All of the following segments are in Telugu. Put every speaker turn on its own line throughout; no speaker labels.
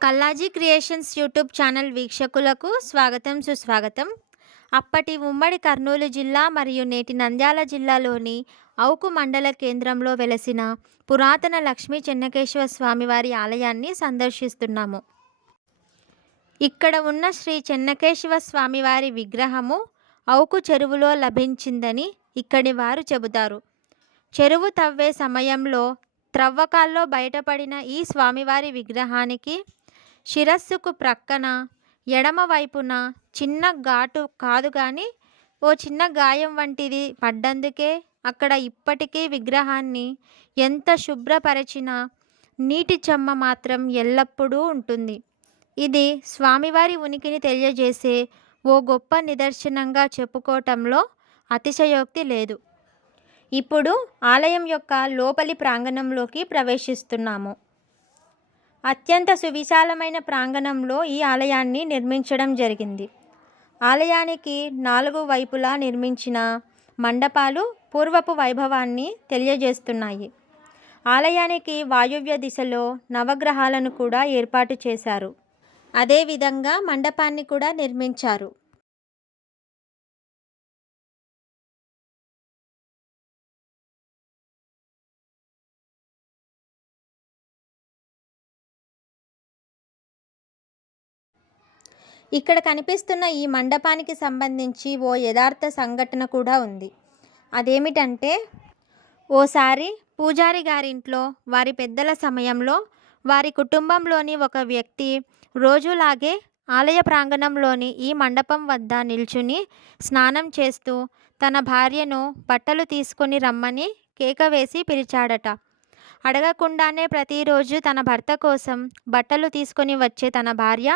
కల్లాజీ క్రియేషన్స్ యూట్యూబ్ ఛానల్ వీక్షకులకు స్వాగతం సుస్వాగతం. అప్పటి ఉమ్మడి కర్నూలు జిల్లా మరియు నేటి నంద్యాల జిల్లాలోని అవుకు మండల కేంద్రంలో వెలసిన పురాతన లక్ష్మీ చెన్నకేశ్వర స్వామివారి ఆలయాన్ని సందర్శిస్తున్నాము. ఇక్కడ ఉన్న శ్రీ చెన్నకేశ్వర స్వామివారి విగ్రహము అవుకు చెరువులో లభించిందని ఇక్కడి వారు చెబుతారు. చెరువు తవ్వే సమయంలో త్రవ్వకాల్లో బయటపడిన ఈ స్వామివారి విగ్రహానికి శిరస్సుకు ప్రక్కన ఎడమవైపున చిన్న ఘాటు కాదు కానీ ఓ చిన్న గాయం వంటిది పడ్డందుకే అక్కడ ఇప్పటికీ విగ్రహాన్ని ఎంత శుభ్రపరచినా నీటి చెమ్మ మాత్రం ఎల్లప్పుడూ ఉంటుంది. ఇది స్వామివారి ఉనికిని తెలియజేసే ఓ గొప్ప నిదర్శనంగా చెప్పుకోవటంలో అతిశయోక్తి లేదు. ఇప్పుడు ఆలయం యొక్క లోపలి ప్రాంగణంలోకి ప్రవేశిస్తున్నాము. అత్యంత సువిశాలమైన ప్రాంగణంలో ఈ ఆలయాన్ని నిర్మించడం జరిగింది. ఆలయానికి నాలుగు వైపులా నిర్మించిన మండపాలు పూర్వపు వైభవాన్ని తెలియజేస్తున్నాయి. ఆలయానికి వాయువ్య దిశలో నవగ్రహాలను కూడా ఏర్పాటు చేశారు. అదేవిధంగా మండపాన్ని కూడా నిర్మించారు. ఇక్కడ కనిపిస్తున్న ఈ మండపానికి సంబంధించి ఓ యథార్థ సంఘటన కూడా ఉంది. అదేమిటంటే ఓసారి పూజారి గారింట్లో వారి పెద్దల సమయంలో వారి కుటుంబంలోని ఒక వ్యక్తి రోజులాగే ఆలయ ప్రాంగణంలోని ఈ మండపం వద్ద నిల్చుని స్నానం చేస్తూ తన భార్యను బట్టలు తీసుకొని రమ్మని కేక వేసి పిలిచాడట. అడగకుండానే ప్రతిరోజు తన భర్త కోసం బట్టలు తీసుకొని వచ్చే తన భార్య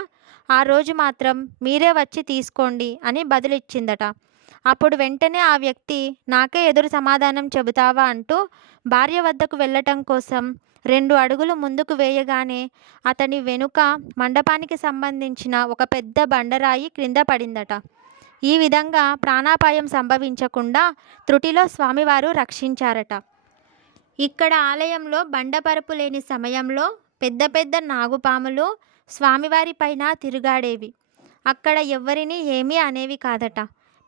ఆ రోజు మాత్రం మీరే వచ్చి తీసుకోండి అని బదులిచ్చిందట. అప్పుడు వెంటనే ఆ వ్యక్తి నాకే ఎదురు సమాధానం చెబుతావా అంటూ భార్య వద్దకు వెళ్ళటం కోసం రెండు అడుగులు ముందుకు వేయగానే అతని వెనుక మండపానికి సంబంధించిన ఒక పెద్ద బండరాయి క్రింద పడిందట. ఈ విధంగా ప్రాణాపాయం సంభవించకుండా త్రుటిలో స్వామివారు రక్షించారట. ఇక్కడ ఆలయంలో బండపరుపు లేని సమయంలో పెద్ద పెద్ద నాగుపాములు స్వామివారి పైన తిరుగాడేవి. అక్కడ ఎవ్వరిని ఏమీ అనేవి కాదట.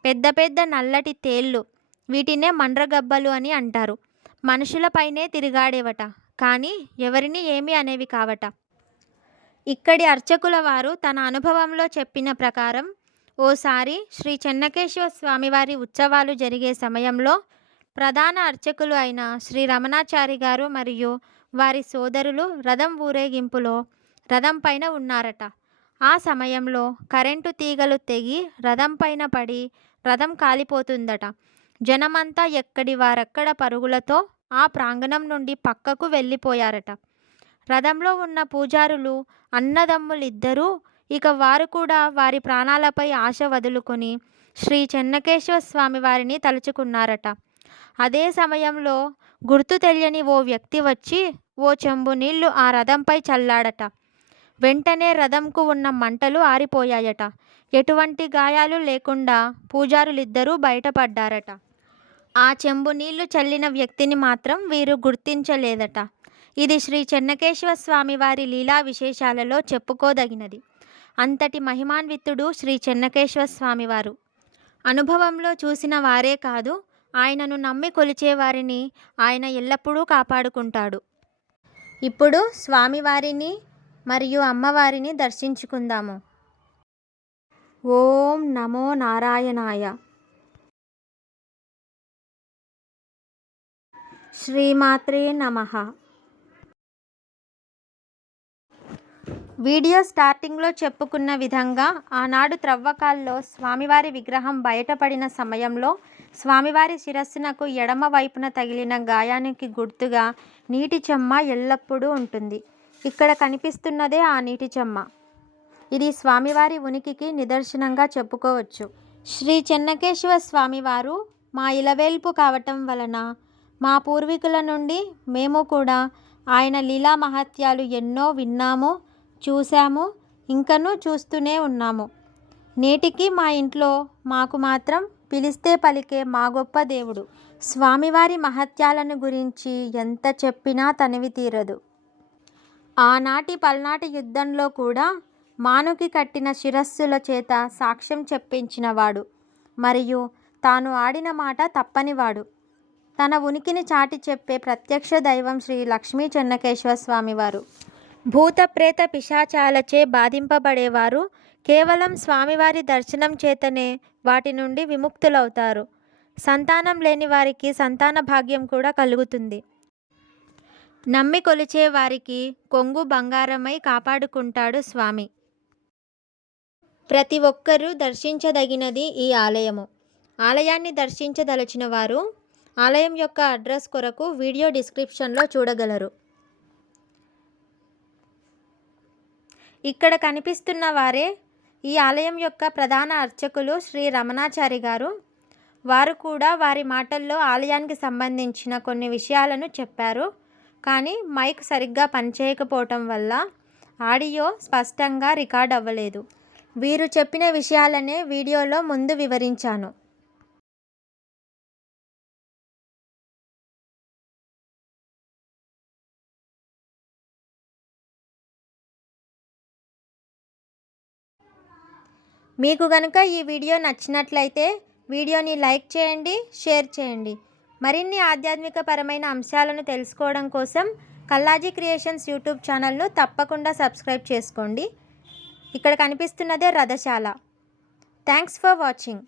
పెద్ద పెద్ద నల్లటి తేళ్ళు వీటినే మండ్రగబ్బలు అని అంటారు. మనుషులపైనే తిరిగాడేవట. కానీ ఎవరిని ఏమీ అనేవి కావట. ఇక్కడి అర్చకుల వారు తన అనుభవంలో చెప్పిన ప్రకారం ఓసారి శ్రీ చెన్నకేశ్వర స్వామివారి ఉత్సవాలు జరిగే సమయంలో ప్రధాన అర్చకులు అయిన శ్రీ రమణాచారి గారు మరియు వారి సోదరులు రథం ఊరేగింపులో రథం పైన ఉన్నారట. ఆ సమయంలో కరెంటు తీగలు తెగి రథం పైన పడి రథం కాలిపోతుందట. జనమంతా ఎక్కడి వారక్కడ పరుగులతో ఆ ప్రాంగణం నుండి పక్కకు వెళ్ళిపోయారట. రథంలో ఉన్న పూజారులు అన్నదమ్ములిద్దరూ ఇక వారు కూడా వారి ప్రాణాలపై ఆశ వదులుకొని శ్రీ చెన్నకేశ్వర స్వామి వారిని తలుచుకున్నారట. అదే సమయంలో గుర్తు తెలియని ఓ వ్యక్తి వచ్చి ఓ చెంబు నీళ్ళు ఆ రథంపై చల్లాడట. వెంటనే రథంకు ఉన్న మంటలు ఆరిపోయాయట. ఎటువంటి గాయాలు లేకుండా పూజారులిద్దరూ బయటపడ్డారట. ఆ చెంబు నీళ్ళు చల్లిన వ్యక్తిని మాత్రం వీరు గుర్తించలేదట. ఇది శ్రీ చెన్నకేశ్వర స్వామి వారి లీలా విశేషాలలో చెప్పుకోదగినది. అంతటి మహిమాన్వితుడు శ్రీ చెన్నకేశ్వర స్వామివారు అనుభవంలో చూసిన వారే కాదు ఆయనను నమ్మి కొలిచేవారిని ఆయన ఎల్లప్పుడూ కాపాడుకుంటాడు. ఇప్పుడు స్వామివారిని మరియు అమ్మవారిని దర్శించుకుందాము. ఓం నమో నారాయణాయ. శ్రీమాత్రే నమ. వీడియో స్టార్టింగ్లో చెప్పుకున్న విధంగా ఆనాడు త్రవ్వకాల్లో స్వామివారి విగ్రహం బయటపడిన సమయంలో స్వామివారి శిరస్సునకు ఎడమ వైపున తగిలిన గాయానికి గుర్తుగా నీటి చెమ్మ ఎల్లప్పుడూ ఉంటుంది. ఇక్కడ కనిపిస్తున్నదే ఆ నీటి చెమ్మ. ఇది స్వామివారి ఉనికికి నిదర్శనంగా చెప్పుకోవచ్చు. శ్రీ చెన్నకేశ్వర స్వామివారు మా ఇలవేల్పు కావటం వలన మా పూర్వీకుల నుండి మేము కూడా ఆయన లీలా మహత్యాలు ఎన్నో విన్నాము చూశాము ఇంకనూ చూస్తూనే ఉన్నాము. నేటికి మా ఇంట్లో మాకు మాత్రం పిలిస్తే పలికే మా గొప్ప దేవుడు. స్వామివారి మహత్యాలను గురించి ఎంత చెప్పినా తనివి తీరదు. ఆనాటి పల్నాటి యుద్ధంలో కూడా మానుకి కట్టిన శిరస్సుల చేత సాక్ష్యం చెప్పించినవాడు. మరియు తాను ఆడిన మాట తప్పనివాడు. తన ఉనికిని చాటి చెప్పే ప్రత్యక్ష దైవం శ్రీ లక్ష్మీ చెన్నకేశ్వర స్వామివారు. భూత ప్రేత పిశాచాలచే బాధింపబడేవారు కేవలం స్వామివారి దర్శనం చేతనే వాటి నుండి విముక్తులవుతారు. సంతానం లేని వారికి సంతాన భాగ్యం కూడా కలుగుతుంది. నమ్మి కొలిచే వారికి కొంగు బంగారమై కాపాడుకుంటాడు స్వామి. ప్రతి ఒక్కరూ దర్శించదగినది ఈ ఆలయము. ఆలయాన్ని దర్శించదలచిన వారు ఆలయం యొక్క అడ్రస్ కొరకు వీడియో డిస్క్రిప్షన్లో చూడగలరు. ఇక్కడ కనిపిస్తున్న వారే ఈ ఆలయం యొక్క ప్రధాన అర్చకులు శ్రీ రమణాచారి గారు. వారు కూడా వారి మాటల్లో ఆలయానికి సంబంధించిన కొన్ని విషయాలను చెప్పారు. కానీ మైక్ సరిగ్గా పనిచేయకపోవటం వల్ల ఆడియో స్పష్టంగా రికార్డ్ అవ్వలేదు. వీరు చెప్పిన విషయాలనే వీడియోలో ముందు వివరించాను. మీకు కనుక ఈ వీడియో నచ్చినట్లయితే వీడియోని లైక్ చేయండి షేర్ చేయండి. మరిన్ని ఆధ్యాత్మిక పరమైన అంశాలను తెలుసుకోవడం కోసం కల్లాజీ క్రియేషన్స్ యూట్యూబ్ ఛానల్ను తప్పకుండా సబ్స్క్రైబ్ చేసుకోండి. ఇక్కడ కనిపిస్తున్నదే రథశాల. Thanks for watching.